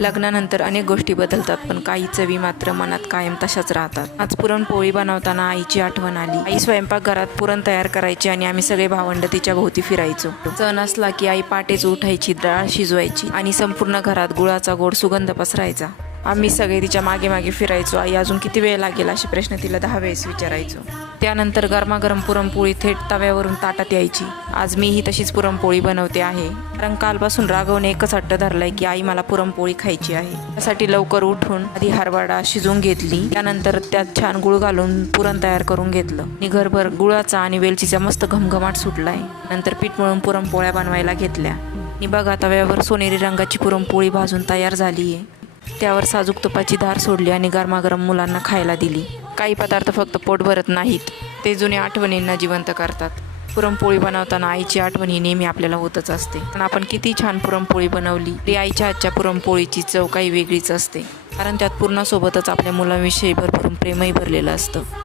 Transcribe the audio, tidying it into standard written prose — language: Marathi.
लग्नानंतर अनेक गोष्टी बदलतात, पण काही चवी मात्र मनात कायम तशाच राहतात. आज पुरणपोळी बनवताना आईची आठवण आली. आई स्वयंपाकघरात पुरण तयार करायची आणि आम्ही सगळे भावंड तिच्या भोवती फिरायचो. सण असला की आई पाटेच उठायची, डाळ शिजवायची आणि संपूर्ण घरात गुळाचा गोड सुगंध पसरायचा. आम्ही सगळे तिच्या मागे मागे फिरायचो. आई अजून किती वेळ लागेल असे प्रश्न तिला 10 वेळेस विचारायचो. त्यानंतर गरमागरम पुरणपोळी थेट तव्यावरून ताटात यायची. आज मीही तशीच पुरणपोळी बनवते आहे, कारण कालपासून राघवने एकच हट्ट धरलाय की आई मला पुरणपोळी खायची आहे. त्यासाठी लवकर उठून आधी हरभरा शिजवून घेतली, त्यानंतर त्यात छान गुळ घालून पुरण तयार करून घेतलं आणि घरभर गुळाचा आणि वेलचीचा मस्त घमघमाट सुटलाय. नंतर पीठ मळून पुरणपोळ्या बनवायला घेतल्या आणि बघा, तव्यावर सोनेरी रंगाची पुरणपोळी भाजून तयार झालीये. त्यावर साजूक तुपाची धार सोडली आणि गरमागरम मुलांना खायला दिली. काही पदार्थ फक्त पोट भरत नाहीत, ते जुन्या आठवणींना जिवंत करतात. पुरणपोळी बनवताना आईची आठवण ही नेहमी आपल्याला होतच असते. पण आपण किती छान पुरणपोळी बनवली तरी आईच्या हातच्या पुरणपोळीची चव काही वेगळीच असते, कारण त्यात पुरणासोबतच आपल्या मुलांविषयी भरभरून प्रेमही भरलेलं असतं.